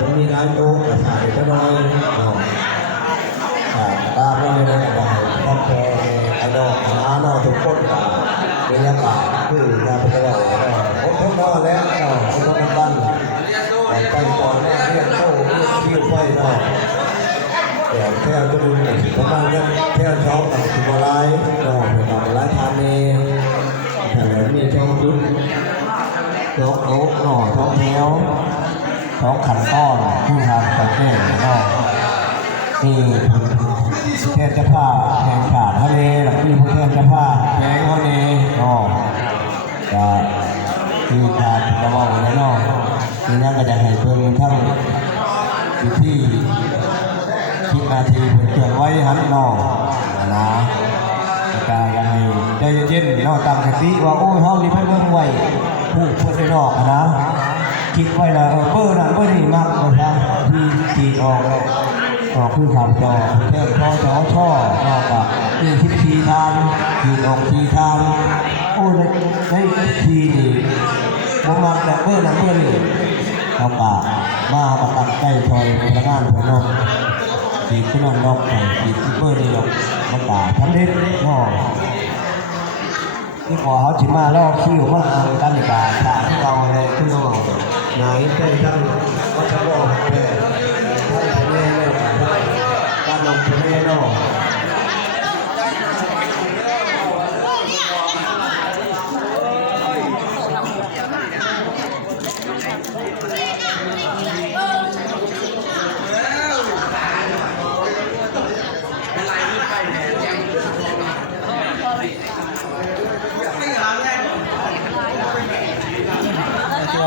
มันมีร้านโต๊ะกระถางก็น้อยตามไม่ได้เลยบอกครอบครัวไอ้น้องน้าน้องทุกคนบรรยากาศคืองานเป็นอะไรผมทำมาแล้วผมทำบ้านไปก่อนแม่เรียกเข้าเรียกคิวไปเนาะแต่แค่ก็ดูประมาณนั้นแค่ช็อปสิบอะไรเนาะไปทำร้านทานเองแต่แล้วมีช่องยุทธยกโอ๊กหน่อท้องแถวท้องขันต้อนที่ทำประเทศเนาะที่เทพเจ้าผ้าแข่งขาดทะเลหลังที่เทพเจ้าผ้าแข่งทะเลเนาะจะที่ขาดกระบอกเลยเนาะที่นั่นก็จะให้เพิ่มทั้งอยู่ที่10 นาทีเป็นเครื่องไว้หันเนาะนะก็ยังให้ใจเย็นๆเนาะตั้งสติว่าโอ้ยเฮานี่เพิ่นเบิ่งไว้ผู้เพิ่นได้นอกนะคิดไว้แล้วเบอร์นั้นเบอร์นี้มากเลยนะที่ตีออกแล้วคือทำจอเพิ่มพอจอช่อนอกจากนี่คิดทีทานทีออกทีทานโอ้ได้ทีนี่ผมมาแต่เบอร์นั้นเบอร์นี้เขาป่ามาประตัดใกล้ซอยพนักงานพนมทีขึ้นนอกทีที่เบอร์นี้เขาป่าทำเด็ดเนาะที่ขอเขาจิมาลอกคิวมาอ่านกันในการถามเราเลยที่เราไหนได้ทั้งวัชระแม่ท่านแม่เลยการนำแม่เนาะ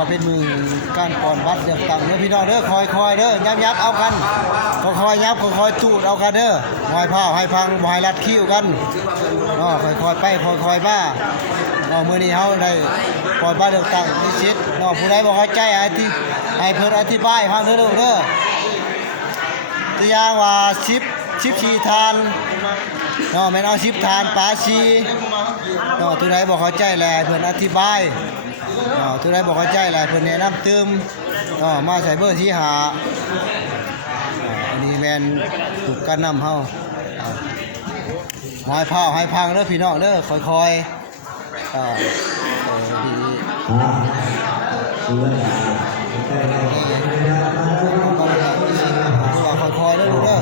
เป็นมือการก่อนวัดเดือดตังเด้อพี่น้องเด้อคอยเด้อยับเอากันคอยยับคอยตูดเอากันเด้อหอยผ้าให้พังหอยรัดคิ้วกันเนาะคอยไปคอยบ้าเนาะมื้อนี้เฮาได้ก่อนวัดเดือดตังนิสิตเนาะผู้ใดบ่เข้าใจให้เพิ่นอธิบายฟังเด้อเด้อตัวอย่างว่า10ชีทานเนาะแม่นเอา10ทานปลาชีเนาะตัวใดบ่เข้าใจแลเพิ่นอธิบายทุกท่านบอกเข้าใจหลายคนแนะนำตืมมาใส่เบอร์ที่หาอันนี้แมนถูกการนำเฮาหอยผ้าให้พังเด้อพี่น้องเด้อค่อยค่อยเด้อลูกเด้อ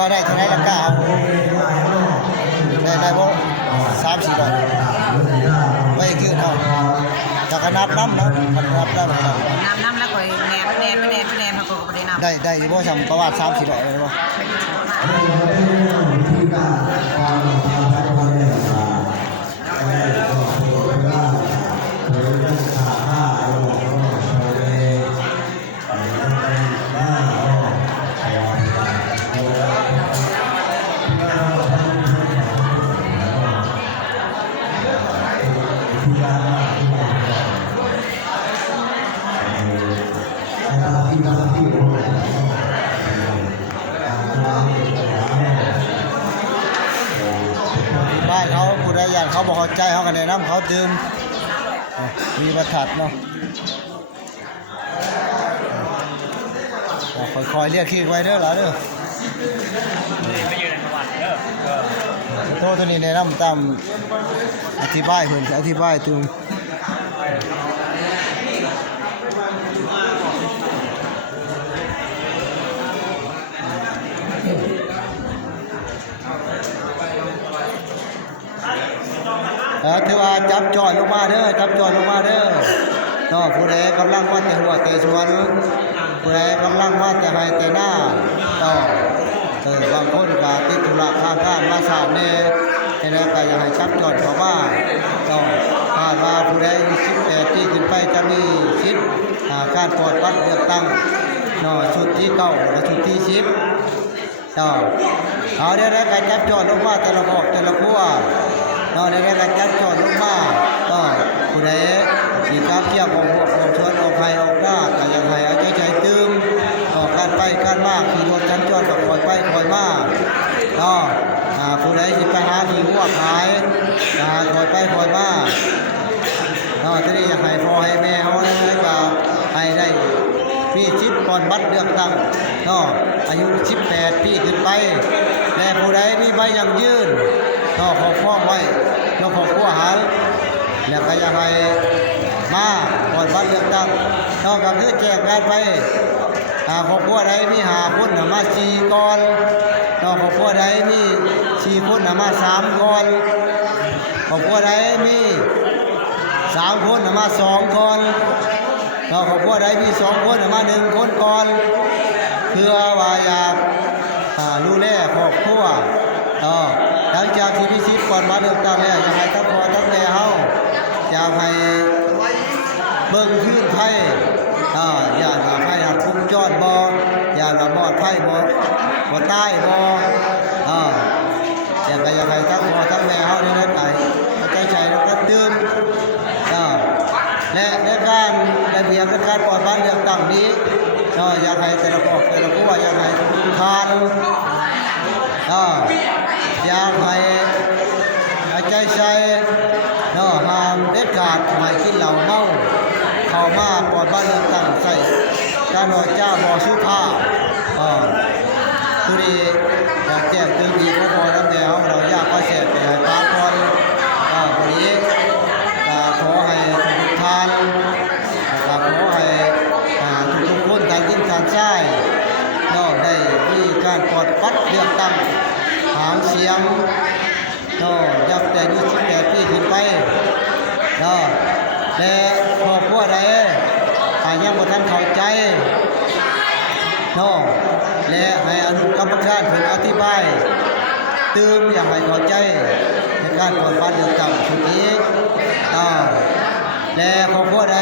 ว่าได้เท่าไหร่ละก้าได้บ่3-4 ร้อยไว้คือเนาะจากนับน้ำนะนับแล้วแล้วก็แนมเขาก็บ่ได้นับได้บ่ทำประวัติ3-4 ร้อยเลยบ่บ้านเขาผู้ใดอยากเขาบอกเข้าใจเขากันแนะนำเขาดื่มมีบรรทัดเนาะค่อยๆเรียกขี้ไว้เด้อหล่ะเด้อโทษตัวนี้แนะนำตามอธิบายเพิ่นอธิบายถึงถือว่าจับจอยลงมาเด้อจับจอยลงมาเด้อเนาะผู้ใดกำลังมาแต่หัวแต่สวนผู้ใดกำลังมาแต่ให้แต่หน้าเนาะบางคนก็ติดธุระข้างมาสามเนี่ยให้ได้ก็อยากให้จับจอยเข้ามาเนาะคาดว่าผู้ใดมี18ที่ขึ้นไปจะมีสิทธิ์การปลดวัดเลือกตั้งเนาะชุดที่9และชุดที่10เนาะเอาได้ก็จับจอยลงมาแต่ละบอกแต่ละครัวในเรื่องการจัดจอดลงมาก็ผู้ใดที่การเที่ยวของชวนออกไปออกหน้าก็ยังให้เอาใจตืมการไปการมาขี่รถชั้นจอดกับคอยไปคอย อนบัตรเลือกตั้งเนาะอายุ18ปีขึ้นไปและผู้ใดมีใบยังยืนเนาะขอฟ้องไว้เนาะขอผู้หารแล้วก็อยากให้มาก่อนบัตรเลือกตั้งเนาะก็คือแจกงานไปครอบครัวใดมี5คนมา4ก่อนเนาะครอบครัวใดมี4คนมา3ก่อนครอบครัวใดมี3คนมา2ก่อนเนาะครอบครัวใดมี2คนมา1คนก่อนเพื่อว่าอยากดูแลครอบครัวหลังจากที่พิชิตก่อนมาเลือกตั้งแล้วอยากให้ทั้งพ่อทั้งแม่เฮาอยากให้เบิ่งพื้นไทยอยากให้ไฟหักคุ้มจอดบ่อยากให้บอดไฟบ่ใต้บ่อยากให้ทั้งพ่อทั้งแม่เฮาได้ใจใจแล้วก็ดื่มและในการระเบียบในการก่อนบ้านเลือกตั้งนี้อยากให้แต่ละครอบแต่ละครัวอยากให้ทุกท่านอยากให้ใจใส่ห้ามเด็ดขาดไม่กินเหล้าเมาเข้ามาก่อนบ้านเลือกตั้งใส่การหัวเจ้าบ่สุภาพทุเรศอยากแจ้งเตือนอีกว่าพอแล้วแต่เราอยากขอแชร์ไปให้ป้าก่อนวันนี้ขอให้ทุกท่านขอให้ทุกคนการกินการใช้ได้มีการกดบัตรเลือกตั้งหางเสียงยับแต่อายุ18ปีขึ้นไปและครอบครัวใดยังบ่ทันเข้าใจและให้อนุกรรมการเพิ่นอธิบายตื่นอย่างให้เข้าใจในการกดบัตรเลือกตั้งชุดนี้และครอบครัวใด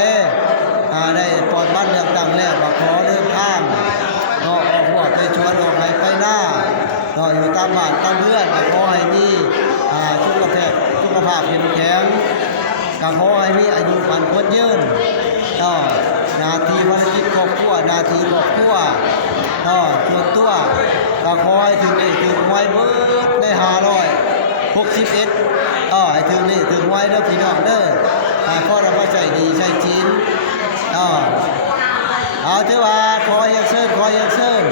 ได้กดบัตรเลือกตั้งแล้วก็ขอเดินทางออกหัวไปชวนออกไปหน้าอยู่ตามบ้านตามเพื่อนขอให้มีสุขภาพเข้มแข็งก็ขอให้มีอายุมันคนยืนหน้าที่ภารกิจครอบครัวหน้าที่ครอบครัวส่วนตัวก็ขอให้ถึงหวยเบิดได้561ให้ถึงหวยเด้อพี่น้องเด้อขอรับใจดีใจจีนเอาถือว่าขอยังเชิญ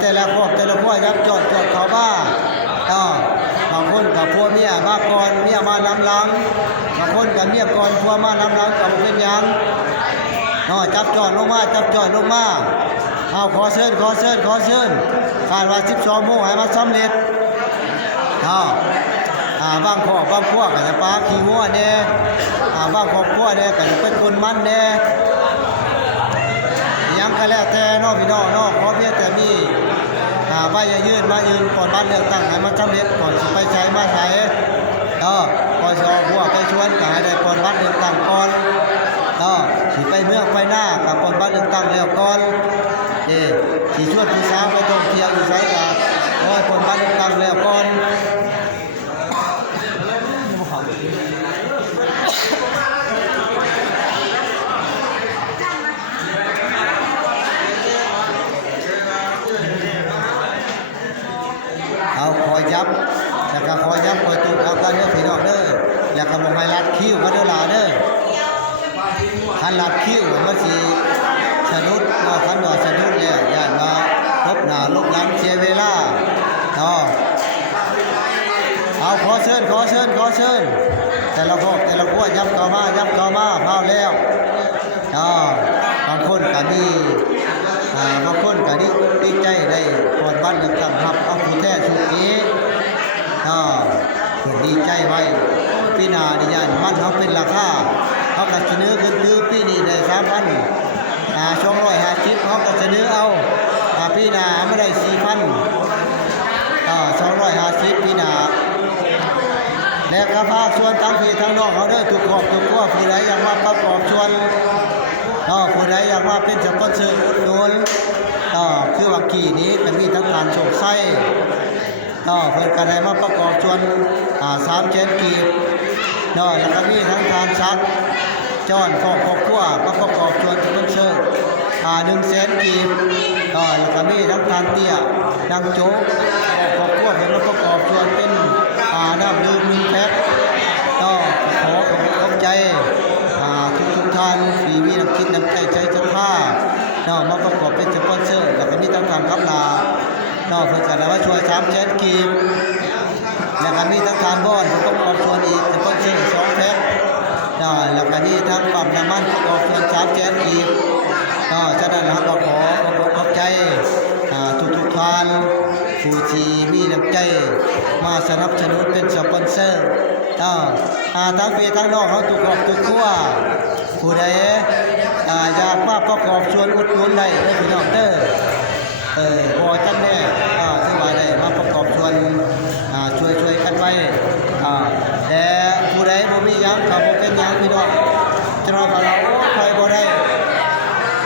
แต่ละครอบแต่ละครัวยับจอดเขาบ้าบางคนกับพัวเมียมาก่อนเมียมาน้ำหลังบางคนกับเมียก่อนพัวมาน้ำหลังกับเป็นยังจับจอดลงมาเอาขอเชิญคาดว่า12 โมงให้มาสำเร็จบางครอบบางครัวก็จะปาขี้งัวแน่บางครอบครัวเนี่ยก็จะเป็นคนมันแน่ยังก็แล้วแต่พี่น้องขอเพียงแต่มีใบยืนก่อนบ้านเลือกตั้งให้มันสำเร็จก่อนสิไปใช้มาใช้ก่อนจะออกหัวไปชวนก็ให้ได้ก่อนบ้านเลือกตั้งก่อนสิไปเมืองไปหน้ากับก่อนบ้านเลือกตั้งแล้วก่อนสิชวนผู้สาวไปท่องเที่ยวอยู่ไสก็ก่อนบ้านเลือกตั้งแล้วก่อนเอาคอยยับแล้วก็คอยยับคอยตุกเอากันเด้อพี่น้องเด้อแล้วก็บ่ให้รัดคิ้วกันเด้อล่ะเด้อคันรัดคิ้วมันสิสะดุดคันว่าสะดุดแล้วย่านว่าลบหน้าลบหลังเสียเวลาเอาขอเชิญแต่ละครอบแต่ละครัวยับเข้ามาพาแล้วบางคนก็มีบางคนก็ดีใจได้ก่อนบ้านเลือกตั้งรับเอาผู้แท้ชุดนี้ดีใจไว้ปีหน้าดิยันมันเขาเป็นราคาเขาก็เสนอขึ้นคือปีนี้ได้250เขาก็เสนอเอาปีหน้าไม่ได้250ปีหน้าและกระพาส่วนทั้งพี่ทั้งน้องเขาได้ทุกครอบทุกครัวผู้ใดอยากมาประกอบชวนผู้ใดอยากมาเป็นสปอนเซอร์อุดหนุนคือว่ากี่นี้จะมีทั้งการส่งไส้เพื่อการได้มาประกอบชวน3 เจนกีบแล้วก็มีทั้งการซักจอนของครอบครัวมาประกอบชวนสปอนเซอร์1 แสนกีบแล้วก็มีทั้งการเตี้ยดังโจ๊กครอบครัวเป็นมาประกอบชวนเป็นน้ำดื่ม1 แพ็คขอขอบใจทุกท่านที่มีน้ำคิดน้ำใจศรัทธามาประกอบเป็นส นอกจากนั้นว่าช่วย3แสนกีบแล้วก็มีทั้งทานบ้อนประกอบส่วนอีกสปอนเซอร์2แพ็คแล้วก็มีทั้งปั๊มน้ำมันประกอบส่วน3แสนกีบฉะนั้นเราก็ขอบใจทุกท่านผู้ที่มีน้ำใจมาสนับสนุนเป็นสปอนเซอร์ทั้งพี่ทั้งน้องเขาทุกครอบทุกครัวผู้ใดอยากมาประกอบส่วนอุดหนุนได้พี่น้องเด้อพอจังแน่ที่ว่าได้มาประกอบส่วนช่วยกันไว้แต่ผู้ใดบ่มีหยังก็บ่เป็นหยังพี่น้องจะรอว่าเราไปบ่ได้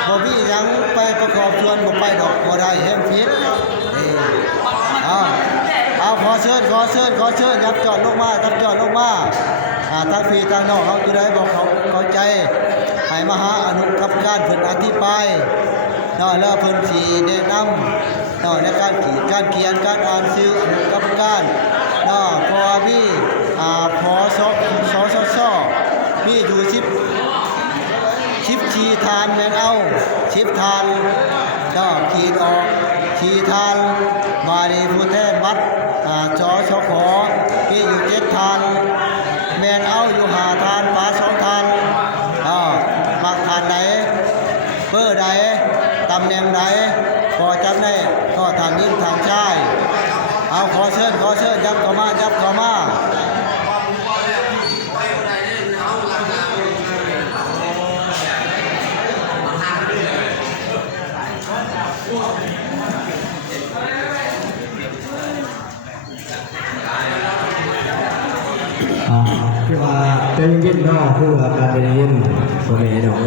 บ่มีหยังไปประกอบส่วนบ่ไปดอกบ่ได้แฮมผิดขอเชิญยับจอดลงมาทั้งพี่ทั้งน้องเขาจะได้บอกเขาเข้าใจให้มาหาอนุกรรมการเพิ่นอธิบายแล้วเพิ่นสิแนะนำในการเขียนการอ่านชื่ออนุกรรมการพอมีพอสมีอยู่10ชีทานแม่นเอา10ทานขีดออกชีทานบาลีผู้แทนวัดจอชขมีอยู่7ทานแม่นเอาอยู่5ทานปลา2ทานมักทานไหนเบอร์ใดตำแหน่งใดพอจำได้ก็ทางยิงทางชายขอเชิญยับเข้ามา คือว่าเป็นเย็นนอกคือว่าการเป็นเย็นโซเมดอก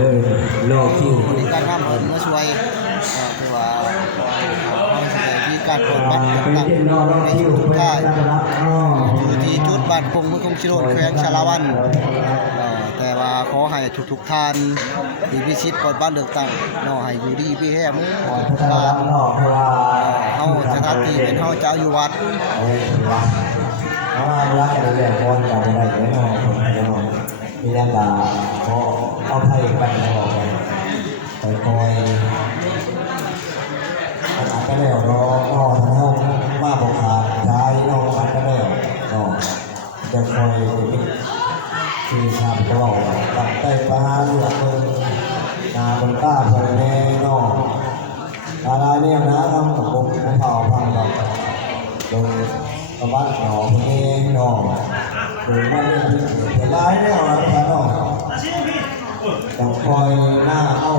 โลกที่ ในการนำเงินมาช่วยคือว่ามีการเปิดบัตรต่างๆในชุดทุกท่ายอยู่ที่จุดบ้านพงเมืองคงชิโรดแขวงชาลาวันแต่ว่าขอให้ทุกท่านที่พิชิตกดบ้านเลือกตั้งให้อยู่ดีพี่แห้มือบ้านเฮาสถานที่เป็นเฮาเจ้าอยู่วัดเพราะว่ารักกันเรื่อยๆคนกับอะไรเยอะหน่อยมีเรื่องแบบเขาเอาไทยกันออกไปคอยอัดกันแล้วรอทั้งห้องมาบอกขาดใจเราอัดกันแล้วจะคอยที่ทำตลอดตัดใจประหารเรื่องมือนาบนต้าคนแน่นอนอะไรเนี่ยนะทำกับผมเผาพังแบบโดยกระบะหนอเพลงหนอหรือว่าเป็นร้ายแน่นอนครับหนอต้องคอยหน้าเอา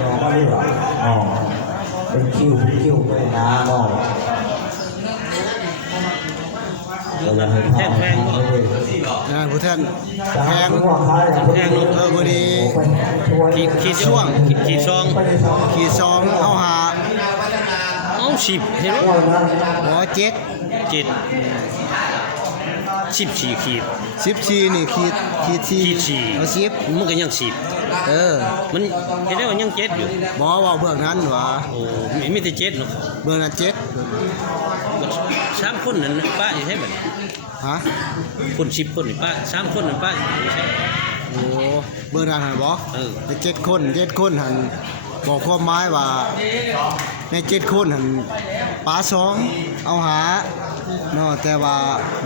หนอมาเรื่อยเป็นคิวเลยนะหนอแพงผู้แทนแพงพอดีขีดช่วงขีดซองเอาหา10เห็นไหม7 14ขีด14นี่ขีด4เอา10มันก็ยัง10มันเห็นได้ว่ายัง7อยู่บ่ว่าเบื้องนั้นหว่ามีแต่7เนาะเบื้องนั้น7 3คนนั่นป้าอยู่ใช่บัดคน10คนนี่ป้า3คนนั่นป้าอยู่ใช่โอ้เบื้องนั้นหั่นบ่แต่7คนหั่นบอกความหมายว่าใน7คนหั่นปลา2เอาหาแต่ว่า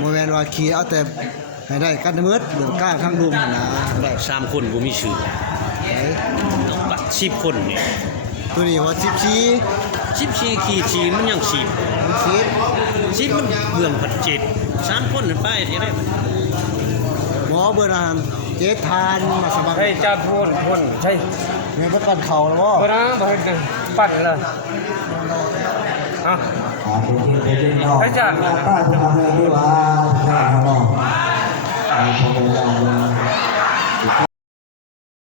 บ่แม่นว่าขี่เอาแต่ให้ได้กันมืดเรื่องก้างข้างดุมนะ3คนบ่มีชื่อ10คนนี่ตัวนี้ว่า14ขีด4มันยัง10มันเบื้องผัด7 3คนนั่นป้าสิได้บ่เบื้องนั้น7ทานมาสมัครให้จ้าพูนใช่แม่นบ่ปั่นเข้าแล้วบ่บ่นะบ่ให้ปั่นเลยให้จ้าป้าจะทำอะไรดีวะแม่เขาหรอก